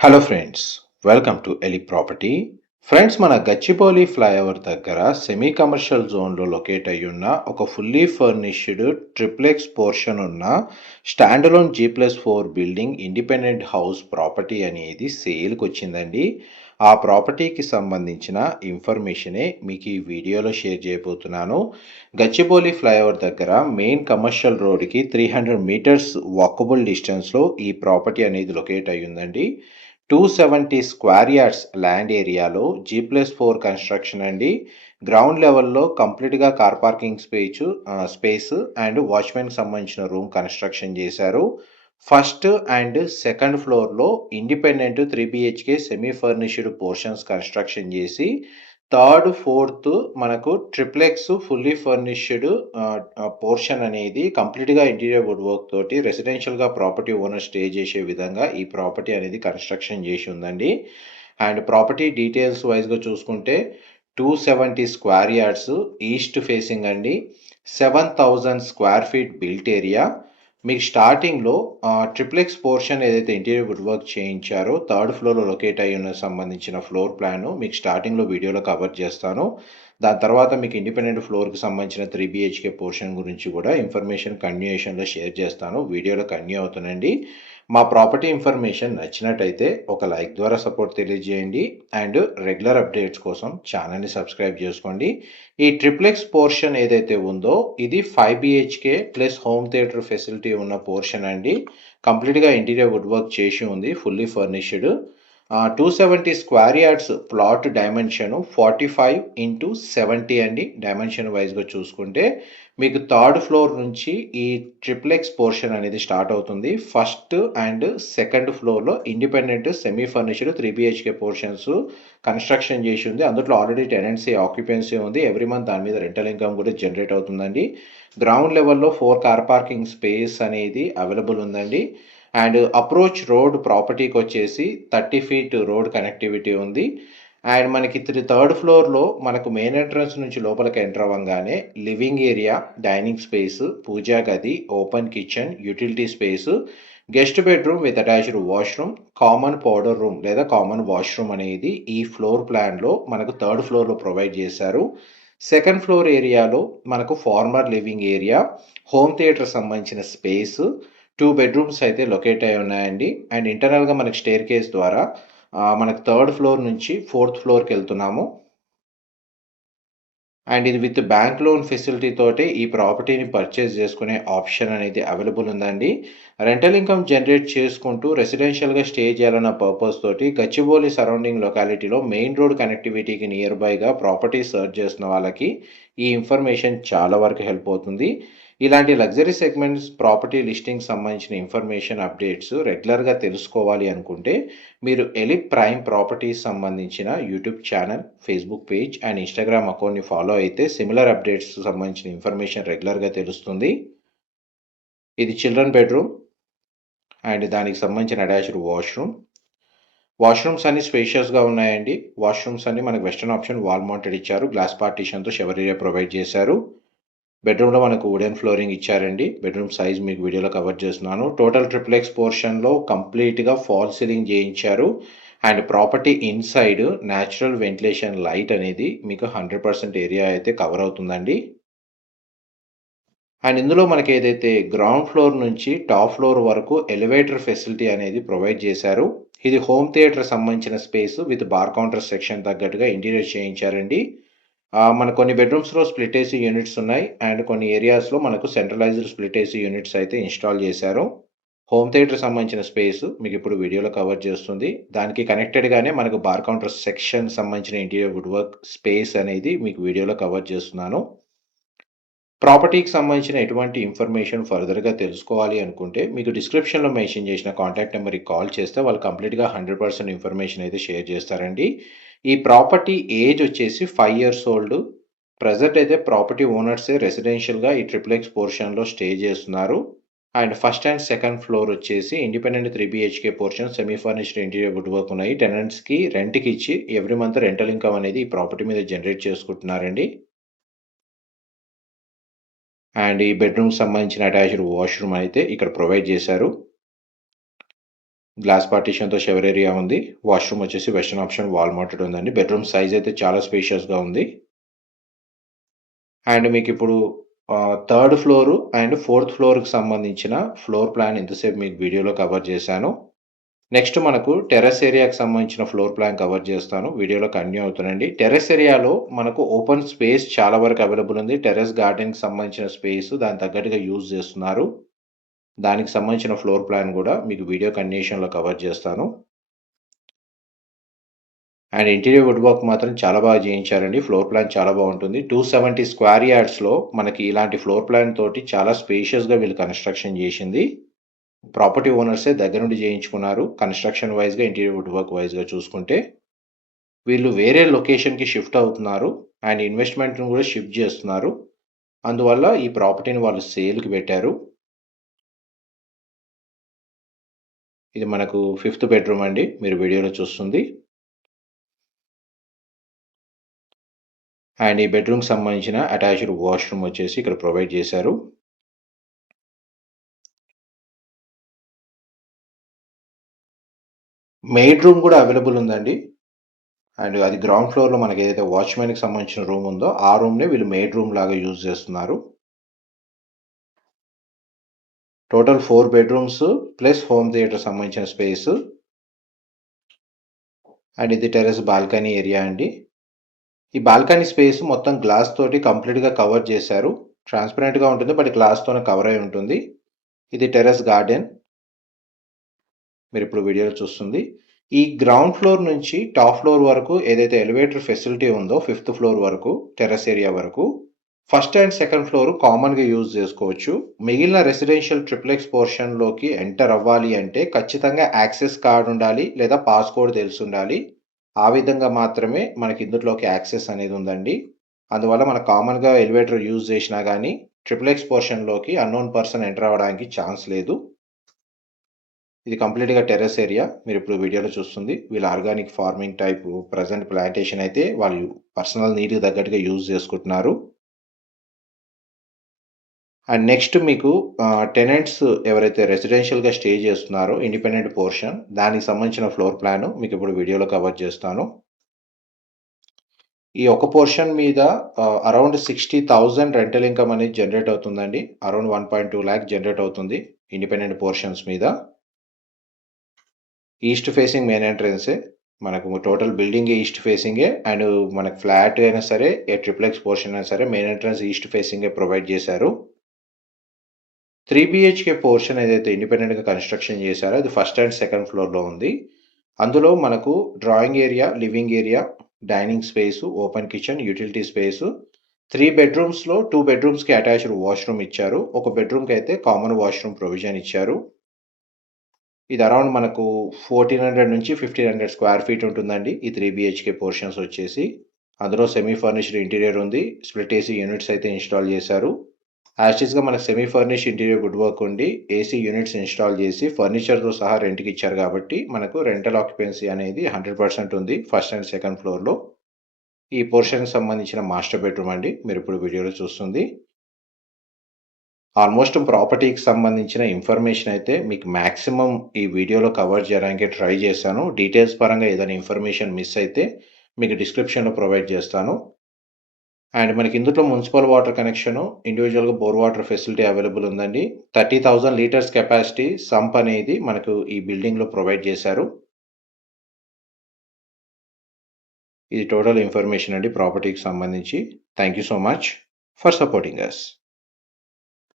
Hello friends, welcome to Eli property. Friends, మన Gachibowli flyover దగ్గర semi commercial జోన్లో locate అయ్యున్న ఒక ఫుల్లీ ఫర్నిష్డ్ ట్రిప్లెక్స్ పోర్షన్ ఉన్న standalone G+4 building independent house property అనేది సేల్కి వచ్చిందండి. ఆ ప్రాపర్టీకి సంబంధించిన ఇన్ఫర్మేషనే మీకు ఈ వీడియోలో షేర్ చేయబోతున్నాను. గచ్చిబౌలి ఫ్లైఓవర్ దగ్గర మెయిన్ కమర్షియల్ రోడ్కి 300 మీటర్స్ వాకబుల్ డిస్టెన్స్లో ఈ ప్రాపర్టీ అనేది లొకేట్ అయ్యిందండి. 270 స్క్వేర్ యార్డ్స్ ల్యాండ్ ఏరియాలో G+4 కన్స్ట్రక్షన్ అండి. గ్రౌండ్ లెవెల్లో కంప్లీట్గా కార్ పార్కింగ్ స్పేస్ అండ్ వాచ్మెన్కి సంబంధించిన రూమ్ కన్స్ట్రక్షన్ చేశారు. ఫస్ట్ అండ్ సెకండ్ ఫ్లోర్లో independent 3 BHK semi furnished portions construction చేసి థర్డ్ ఫోర్త్ మనకు ట్రిప్లెక్స్ ఫుల్లీ ఫర్నిష్డ్ పోర్షన్ అనేది కంప్లీట్గా ఇంటీరియర్ వుడ్ వర్క్ తోటి రెసిడెన్షియల్గా ప్రాపర్టీ ఓనర్ స్టే చేసే విధంగా ఈ ప్రాపర్టీ అనేది కన్స్ట్రక్షన్ చేసి ఉందండి. అండ్ ప్రాపర్టీ డీటెయిల్స్ వైజ్గా చూసుకుంటే 270 స్క్వేర్ యార్డ్స్ ఈస్ట్ ఫేసింగ్ అండి, 7,000 స్క్వేర్ ఫీట్ బిల్ట్ ఏరియా. మీకు స్టార్టింగ్లో ట్రిప్లెక్స్ పోర్షన్ ఏదైతే ఇంటీరియర్ వుడ్ వర్క్ చేయించారో థర్డ్ ఫ్లోర్లో లొకేట్ అయ్యి ఉన్న సంబంధించిన ఫ్లోర్ ప్లాన్ మీకు స్టార్టింగ్లో వీడియోలో కవర్ చేస్తాను. దాని తర్వాత మీకు ఇండిపెండెంట్ ఫ్లోర్కి సంబంధించిన 3 BHK పోర్షన్ గురించి కూడా ఇన్ఫర్మేషన్ కంటిన్యూషన్లో షేర్ చేస్తాను. వీడియోలో కంటిన్యూ అవుతుందండి. మా ప్రాపర్టీ ఇన్ఫర్మేషన్ నచ్చినట్టయితే ఒక లైక్ ద్వారా సపోర్ట్ తెలియజేయండి అండ్ రెగ్యులర్ అప్డేట్స్ కోసం ఛానల్ని సబ్స్క్రైబ్ చేసుకోండి. ఈ ట్రిప్లెక్స్ పోర్షన్ ఏదైతే ఉందో ఇది 5 BHK plus home theatre facility ఉన్న పోర్షన్ అండి. కంప్లీట్గా ఇంటీరియర్ వుడ్ వర్క్ చేసి ఉంది, fully furnished. 270 square yards plot dimension 45x70 అండి. డైమెన్షన్ వైజ్గా చూసుకుంటే మీకు థర్డ్ ఫ్లోర్ నుంచి ఈ ట్రిప్లెక్స్ పోర్షన్ అనేది స్టార్ట్ అవుతుంది. ఫస్ట్ అండ్ సెకండ్ ఫ్లోర్లో independent semi furnished 3 BHK portions construction చేసి ఉంది. అందులో ఆల్రెడీ టెనెన్సీ ఆక్యుపెన్సీ ఉంది. ఎవ్రీ మంత్ దాని మీద రెంటల్ ఇన్కమ్ కూడా జనరేట్ అవుతుందండి. గ్రౌండ్ లెవెల్లో 4 కార్ పార్కింగ్ స్పేస్ అనేది అవైలబుల్ ఉందండి. అండ్ అప్రోచ్ రోడ్ ప్రాపర్టీకి వచ్చేసి 30 feet రోడ్ కనెక్టివిటీ ఉంది. అండ్ మనకి థర్డ్ ఫ్లోర్లో మనకు మెయిన్ ఎంట్రన్స్ నుంచి లోపలికి ఎంటర్ అవ్వగానే లివింగ్ ఏరియా, డైనింగ్ స్పేస్, పూజా గది, open kitchen, utility space, guest bedroom with attached washroom, common powder room లేదా కామన్ వాష్రూమ్ అనేది ఈ ఫ్లోర్ ప్లాన్లో మనకు థర్డ్ ఫ్లోర్లో ప్రొవైడ్ చేశారు. సెకండ్ ఫ్లోర్ ఏరియాలో మనకు former living area, home theatre సంబంధించిన స్పేస్, 2 bedrooms అయితే లొకేట్ అయి ఉన్నాయండి. అండ్ ఇంటర్నల్గా మనకి స్టేర్ కేస్ ద్వారా మనకు థర్డ్ ఫ్లోర్ నుంచి ఫోర్త్ ఫ్లోర్కి వెళ్తున్నాము. అండ్ ఇది విత్ బ్యాంక్ లోన్ ఫెసిలిటీ తోటి ఈ ప్రాపర్టీని పర్చేస్ చేసుకునే ఆప్షన్ అనేది అవైలబుల్ ఉందండి. రెంటల్ ఇన్కమ్ జనరేట్ చేసుకుంటూ రెసిడెన్షియల్గా స్టే చేయాలన్న పర్పస్ తోటి గచ్చిబౌలి సరౌండింగ్ లొకాలిటీలో మెయిన్ రోడ్ కనెక్టివిటీకి నియర్ బైగా ప్రాపర్టీ సర్చ్ చేస్తున్న వాళ్ళకి ఈ ఇన్ఫర్మేషన్ చాలా వరకు హెల్ప్ అవుతుంది. ఇలాంటి లగ్జరీ సెగ్మెంట్స్ ప్రాపర్టీ లిస్టింగ్ సంబంధించిన ఇన్ఫర్మేషన్ అప్డేట్స్ రెగ్యులర్గా తెలుసుకోవాలి అనుకుంటే మీరు ఎలి ప్రైమ్ ప్రాపర్టీస్ సంబంధించిన YouTube channel, Facebook page and Instagram అకౌంట్ని ఫాలో అయితే సిమిలర్ అప్డేట్స్ సంబంధించిన ఇన్ఫర్మేషన్ రెగ్యులర్గా తెలుస్తుంది. ఇది చిల్డ్రన్ బెడ్రూమ్ అండ్ దానికి సంబంధించిన అటాచ్డ్ వాష్రూమ్స్ అన్ని స్పేషియస్గా ఉన్నాయండి. వాష్రూమ్స్ అన్ని మనకు వెస్టర్న్ ఆప్షన్ వాల్ మౌంటెడ్ ఇచ్చారు. గ్లాస్ పార్టీషన్తో షవర్ ఏరియా ప్రొవైడ్ చేశారు. బెడ్రూమ్లో మనకు వుడెన్ ఫ్లోరింగ్ ఇచ్చారండి. బెడ్రూమ్ సైజ్ మీకు వీడియోలో కవర్ చేస్తున్నాను. టోటల్ ట్రిప్లెక్స్ పోర్షన్లో కంప్లీట్గా ఫాల్ సీలింగ్ చేయించారు. And property inside natural ventilation light అనేది మీకు 100% ఏరియా అయితే కవర్ అవుతుందండి. అండ్ ఇందులో మనకి ఏదైతే గ్రౌండ్ ఫ్లోర్ నుంచి టాప్ ఫ్లోర్ వరకు ఎలివేటర్ ఫెసిలిటీ అనేది ప్రొవైడ్ చేశారు. ఇది హోమ్ థియేటర్ సంబంధించిన space with bar counter section తగ్గట్టుగా ఇంటీరియర్ చేయించారండి. మన కొన్ని బెడ్రూమ్స్లో స్ప్లిట్ ఏసీ యూనిట్స్ ఉన్నాయి అండ్ కొన్ని ఏరియాస్లో మనకు సెంట్రలైజ్డ్ స్ప్లిట్ ఏసీ యూనిట్స్ అయితే ఇన్స్టాల్ చేశారు. హోమ్ థియేటర్ సంబంధించిన స్పేస్ మీకు ఇప్పుడు వీడియోలో కవర్ చేస్తుంది. దానికి కనెక్టెడ్గానే మనకు బార్ కౌంటర్ సెక్షన్ సంబంధించిన ఇంటీరియర్ వుడ్ వర్క్ స్పేస్ అనేది మీకు వీడియోలో కవర్ చేస్తున్నాను. ప్రాపర్టీకి సంబంధించిన ఎటువంటి ఇన్ఫర్మేషన్ ఫర్దర్గా తెలుసుకోవాలి అనుకుంటే మీకు డిస్క్రిప్షన్లో మెన్షన్ చేసిన కాంటాక్ట్ నెంబర్కి కాల్ చేస్తే వాళ్ళు కంప్లీట్గా 100% ఇన్ఫర్మేషన్ అయితే షేర్ చేస్తారండి. ఈ ప్రాపర్టీ ఏజ్ వచ్చేసి 5 years ఓల్డ్. ప్రజెంట్ అయితే ప్రాపర్టీ ఓనర్సే రెసిడెన్షియల్గా ఈ ట్రిప్లెక్స్ పోర్షన్లో స్టే చేస్తున్నారు. And first and second floor వచ్చేసి independent 3 BHK portion semi furnished interior wood work ఉన్నాయి. టెనెంట్స్కి రెంట్కి ఇచ్చి ఎవ్రీ మంత్ రెంటల్ ఇన్కమ్ అనేది ఈ ప్రాపర్టీ మీద జనరేట్ చేసుకుంటున్నారండి. అండ్ ఈ బెడ్రూమ్ సంబంధించిన అటాచ్డ్ వాష్రూమ్ అయితే ఇక్కడ ప్రొవైడ్ చేశారు. గ్లాస్ పార్టిషన్తో షవర్ ఏరియా ఉంది. వాష్రూమ్ వచ్చేసి వెస్టర్న్ ఆప్షన్ వాల్ మౌంటెడ్ ఉందండి. బెడ్రూమ్ సైజ్ అయితే చాలా స్పేషియస్గా ఉంది. అండ్ మీకు ఇప్పుడు థర్డ్ ఫ్లోరు అండ్ ఫోర్త్ ఫ్లోర్కి సంబంధించిన ఫ్లోర్ ప్లాన్ ఇంతసేపు మీకు వీడియోలో కవర్ చేశాను. నెక్స్ట్ మనకు టెర్రస్ ఏరియాకి సంబంధించిన ఫ్లోర్ ప్లాన్ కవర్ చేస్తాను. వీడియోలో కంటిన్యూ అవుతానండి. టెర్రస్ ఏరియాలో మనకు ఓపెన్ స్పేస్ చాలా వరకు అవైలబుల్ ఉంది. టెర్రస్ గార్డెన్కి సంబంధించిన స్పేస్ దానికి తగ్గట్టుగా యూజ్ చేస్తున్నారు. దానికి సంబంధించిన ఫ్లోర్ ప్లాన్ కూడా మీకు వీడియో కంటిన్యూషన్లో కవర్ చేస్తాను. అండ్ ఇంటీరియర్ వుడ్ వర్క్ మాత్రం చాలా బాగా చేయించారండి. ఫ్లోర్ ప్లాన్ చాలా బాగుంటుంది. 270 స్క్వేర్ యార్డ్స్లో మనకి ఇలాంటి ఫ్లోర్ ప్లాన్ తోటి చాలా స్పేషియస్గా వీళ్ళు కన్స్ట్రక్షన్ చేసింది. ప్రాపర్టీ ఓనర్సే దగ్గర నుండి చేయించుకున్నారు. కన్స్ట్రక్షన్ వైజ్గా ఇంటీరియర్ వుడ్ వర్క్ వైజ్గా చూసుకుంటే వీళ్ళు వేరే లొకేషన్కి షిఫ్ట్ అవుతున్నారు అండ్ ఇన్వెస్ట్మెంట్ను కూడా షిఫ్ట్ చేస్తున్నారు. అందువల్ల ఈ ప్రాపర్టీని వాళ్ళు సేల్కి పెట్టారు. ఇది మనకు 5th బెడ్రూమ్ అండి, మీరు వీడియోలో చూస్తుంది. అండ్ ఈ బెడ్రూమ్కి సంబంధించిన అటాచ్డ్ వాష్రూమ్ వచ్చేసి ఇక్కడ ప్రొవైడ్ చేశారు. మెయిడ్ రూమ్ కూడా అవైలబుల్ ఉందండి. అండ్ అది గ్రౌండ్ ఫ్లోర్లో మనకి ఏదైతే వాచ్మెన్కి సంబంధించిన రూమ్ ఉందో ఆ రూమ్నే వీళ్ళు మెయిడ్ రూమ్ లాగా యూజ్ చేస్తున్నారు. Total 4 bedrooms plus home theatre సంబంధించిన స్పేస్. అండ్ ఇది టెర్రస్ బాల్కనీ ఏరియా అండి. ఈ బాల్కనీ స్పేస్ మొత్తం గ్లాస్ తోటి కంప్లీట్గా కవర్ చేశారు. ట్రాన్స్పరెంట్గా ఉంటుంది, బట్ గ్లాస్తోనే కవర్ అయి ఉంటుంది. ఇది టెర్రస్ గార్డెన్, మీరు ఇప్పుడు వీడియోలో చూస్తుంది. ఈ గ్రౌండ్ ఫ్లోర్ నుంచి టాప్ ఫ్లోర్ వరకు ఏదైతే ఎలివేటర్ ఫెసిలిటీ ఉందో 5th ఫ్లోర్ వరకు టెర్రస్ ఏరియా వరకు ఫస్ట్ అండ్ సెకండ్ ఫ్లోర్ కామన్గా యూజ్ చేసుకోవచ్చు. మిగిలిన రెసిడెన్షియల్ ట్రిప్లెక్స్ పోర్షన్లోకి ఎంటర్ అవ్వాలి అంటే ఖచ్చితంగా యాక్సెస్ కార్డ్ ఉండాలి లేదా పాస్కోడ్ తెలిసి ఉండాలి. ఆ విధంగా మాత్రమే మనకి ఇందులోకి యాక్సెస్ అనేది ఉందండి. అందువల్ల మన కామన్గా ఎలివేటర్ యూజ్ చేసినా కానీ ట్రిప్లెక్స్ పోర్షన్లోకి అన్నోన్ పర్సన్ ఎంటర్ అవ్వడానికి ఛాన్స్ లేదు. ఇది కంప్లీట్గా టెర్రస్ ఏరియా, మీరు ఇప్పుడు వీడియోలో చూస్తుంది. వీళ్ళు organic farming type present plantation అయితే వాళ్ళు పర్సనల్ నీడ్కి తగ్గట్టుగా యూజ్ చేసుకుంటున్నారు. అండ్ నెక్స్ట్ మీకు టెనెంట్స్ ఎవరైతే రెసిడెన్షియల్గా స్టే చేస్తున్నారో ఇండిపెండెంట్ పోర్షన్ దానికి సంబంధించిన ఫ్లోర్ ప్లాన్ మీకు ఇప్పుడు వీడియోలో కవర్ చేస్తాను. ఈ ఒక పోర్షన్ మీద అరౌండ్ 60,000 రెంటల్ ఇన్కమ్ అనేది జనరేట్ అవుతుందండి. అరౌండ్ 1.2 lakh జనరేట్ అవుతుంది ఇండిపెండెంట్ పోర్షన్స్ మీద. ఈస్ట్ ఫేసింగ్ మెయిన్ ఎంట్రన్సే, మనకు టోటల్ బిల్డింగ్ ఈస్ట్ ఫేసింగే. అండ్ మనకు ఫ్లాట్ అయినా సరే ఏ ట్రిప్లెక్స్ పోర్షన్ అయినా సరే మెయిన్ ఎంట్రన్స్ ఈస్ట్ ఫేసింగే ప్రొవైడ్ చేశారు. 3 BHK పోర్షన్ ఏదైతే ఇండిపెండెంట్గా కన్స్ట్రక్షన్ చేశారో అది ఫస్ట్ అండ్ సెకండ్ ఫ్లోర్లో ఉంది. అందులో మనకు drawing area, living area, dining space, open kitchen, utility space. 3 బెడ్రూమ్స్లో 2 బెడ్రూమ్స్కి అటాచ్డ్ వాష్రూమ్ ఇచ్చారు. ఒక బెడ్రూమ్కి అయితే కామన్ వాష్రూమ్ ప్రొవిజన్ ఇచ్చారు. ఇది అరౌండ్ మనకు 1400 నుంచి 1500 స్క్వేర్ ఫీట్ ఉంటుందండి ఈ 3 BHK పోర్షన్స్ వచ్చేసి. అందులో సెమీ ఫర్నిష్డ్ ఇంటీరియర్ ఉంది. స్ప్లిట్ ఏసీ యూనిట్స్ అయితే ఇన్స్టాల్ చేశారు. యాస్టీస్గా మనకు semi furnish interior wood work ఉండి ఏసీ యూనిట్స్ ఇన్స్టాల్ చేసి ఫర్నిచర్తో సహా రెంట్కి ఇచ్చారు కాబట్టి మనకు రెంటల్ ఆక్యుపెన్సీ అనేది 100% ఉంది ఫస్ట్ అండ్ సెకండ్ ఫ్లోర్లో. ఈ పోర్షన్కి సంబంధించిన మాస్టర్ బెడ్రూమ్ అండి, మీరు ఇప్పుడు వీడియోలో చూస్తుంది. ఆల్మోస్ట్ ప్రాపర్టీకి సంబంధించిన ఇన్ఫర్మేషన్ అయితే మీకు మ్యాక్సిమం ఈ వీడియోలో కవర్ చేయడానికి ట్రై చేశాను. డీటెయిల్స్ పరంగా ఏదైనా ఇన్ఫర్మేషన్ మిస్ అయితే మీకు డిస్క్రిప్షన్లో ప్రొవైడ్ చేస్తాను. అండ్ మనకి ఇందులో మున్సిపల్ వాటర్ కనెక్షను, ఇండివిజువల్గా బోర్ వాటర్ ఫెసిలిటీ అవైలబుల్ ఉందండి. 30,000 లీటర్స్ కెపాసిటీ సంప్ అనేది మనకు ఈ బిల్డింగ్లో ప్రొవైడ్ చేశారు. ఇది టోటల్ ఇన్ఫర్మేషన్ అండి ప్రాపర్టీకి సంబంధించి. Thank you so much for supporting us.